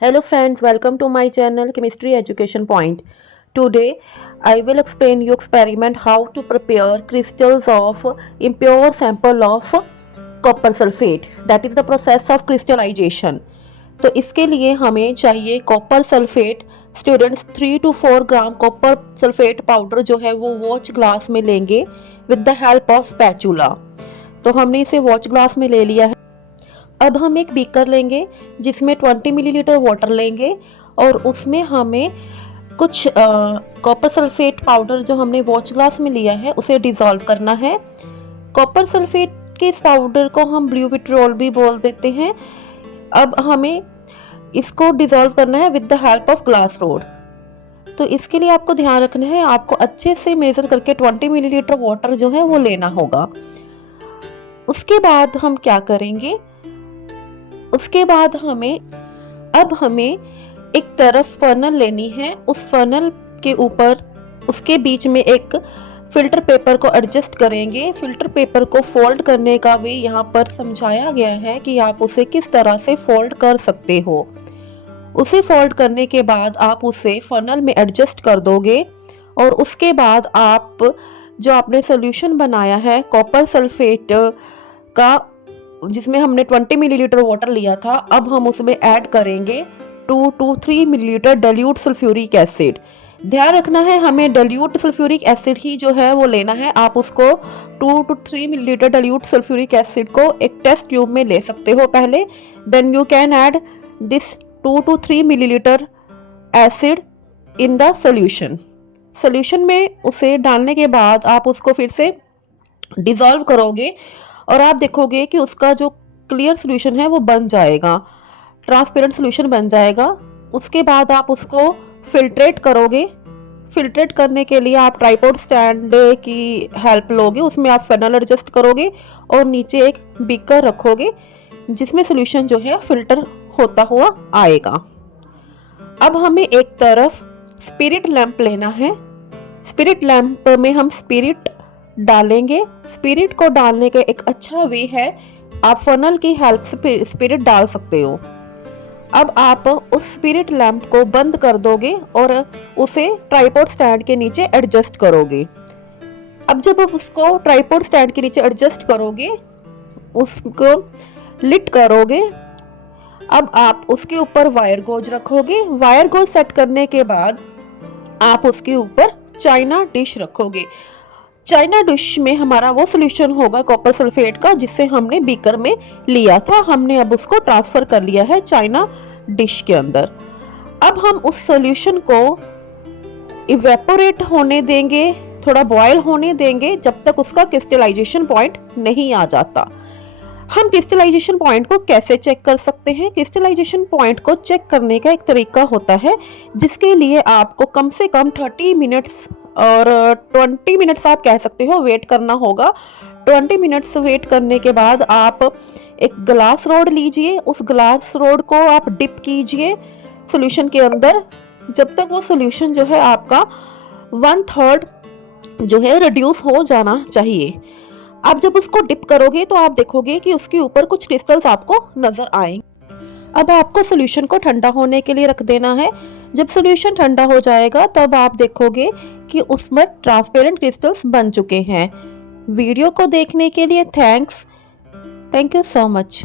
Hello friends, welcome to my channel Chemistry Education Point. Today I will explain you experiment how to prepare crystals of impure sample of copper sulfate. That is the process of crystallization. तो इसके लिए हमें चाहिए copper sulphate. Students 3 to 4 gram copper sulphate powder जो है वो watch glass में लेंगे with the help of spatula. तो हमने इसे वॉच ग्लास में ले लिया है। अब हम एक बीकर लेंगे जिसमें 20 मिलीलीटर वाटर लेंगे और उसमें हमें कुछ कॉपर सल्फेट पाउडर जो हमने वॉच ग्लास में लिया है उसे डिज़ोल्व करना है। कॉपर सल्फेट के इस पाउडर को हम ब्लू विट्रियोल भी बोल देते हैं। अब हमें इसको डिज़ोल्व करना है with the help of glass rod. तो इसके लिए आपको ध्यान रखना है, आपको अच्छे से मेज़र करके 20 मिलीलीटर वाटर जो है वो लेना होगा। उसके बाद हम क्या करेंगे, उसके बाद हमें एक तरफ फनल लेनी है। उस फनल के ऊपर उसके बीच में एक फिल्टर पेपर को एडजस्ट करेंगे। फिल्टर पेपर को फोल्ड करने का वे यहाँ पर समझाया गया है कि आप उसे किस तरह से फोल्ड कर सकते हो। उसे फोल्ड करने के बाद आप उसे फनल में एडजस्ट कर दोगे और उसके बाद आप जो आपने सोल्यूशन बनाया है कॉपर सल्फेट का, जिसमें हमने 20 मिलीलीटर वाटर लिया था, अब हम उसमें ऐड करेंगे 2 to 3 millilitre dilute sulphuric acid. ध्यान रखना है, हमें डाइल्यूट सल्फ्यूरिक एसिड ही जो है वो लेना है। आप उसको 2 to 3 millilitre dilute sulphuric acid को एक टेस्ट ट्यूब में ले सकते हो पहले। Then you can add this 2 to 3 millilitre acid in the solution में उसे डालने के बाद आप उसको फिर से डिज़ोल्व करोगे और आप देखोगे कि उसका जो क्लियर सोल्यूशन है वो बन जाएगा, ट्रांसपेरेंट सोल्यूशन बन जाएगा। उसके बाद आप उसको फिल्ट्रेट करोगे। फिल्ट्रेट करने के लिए आप ट्राइपॉड स्टैंड की हेल्प लोगे, उसमें आप फेनल एडजस्ट करोगे और नीचे एक बीकर रखोगे जिसमें सोल्यूशन जो है फिल्टर होता हुआ आएगा। अब हमें एक तरफ स्पिरिट लैंप लेना है। स्पिरिट लैंप में हम स्पिरिट डालेंगे। स्पिरिट को डालने का एक अच्छा वे है, आप फनल की हेल्प से स्पिरिट डाल सकते हो। अब आप उस स्पिरिट लैंप को बंद कर दोगे और उसे ट्राइपॉड स्टैंड के नीचे एडजस्ट करोगे। अब जब आप उसको ट्राइपॉड स्टैंड के नीचे एडजस्ट करोगे, उसको लिट करोगे। अब आप उसके ऊपर वायर गोज रखोगे। वायर गोज सेट करने के बाद आप उसके ऊपर चाइना डिश रखोगे। चाइना डिश में हमारा वो सोल्यूशन होगा कॉपर सल्फेट का जिससे हमने बीकर में लिया था। हमने अब उसको ट्रांसफर कर लिया है चाइना डिश के अंदर। अब हम उस सोल्यूशन को इवेपोरेट होने देंगे, थोड़ा बॉयल होने देंगे जब तक उसका क्रिस्टलाइजेशन पॉइंट नहीं आ जाता। हम क्रिस्टलाइजेशन पॉइंट को कैसे चेक कर सकते हैं? क्रिस्टलाइजेशन पॉइंट को चेक करने का एक तरीका होता है जिसके लिए आपको कम से कम 30 मिनट्स और 20 मिनट्स आप कह सकते हो वेट करना होगा। 20 मिनट्स वेट करने के बाद आप एक ग्लास रोड लीजिए। उस ग्लास रोड को आप डिप कीजिए सोल्यूशन के अंदर जब तक वो सोल्यूशन जो है आपका 1/3 जो है रिड्यूस हो जाना चाहिए। आप जब उसको डिप करोगे तो आप देखोगे कि उसके ऊपर कुछ क्रिस्टल्स आपको नजर आएंगे। अब आपको सोल्यूशन को ठंडा होने के लिए रख देना है। जब सोल्यूशन ठंडा हो जाएगा तब आप देखोगे कि उसमें ट्रांसपेरेंट क्रिस्टल्स बन चुके हैं। वीडियो को देखने के लिए थैंक यू सो मच।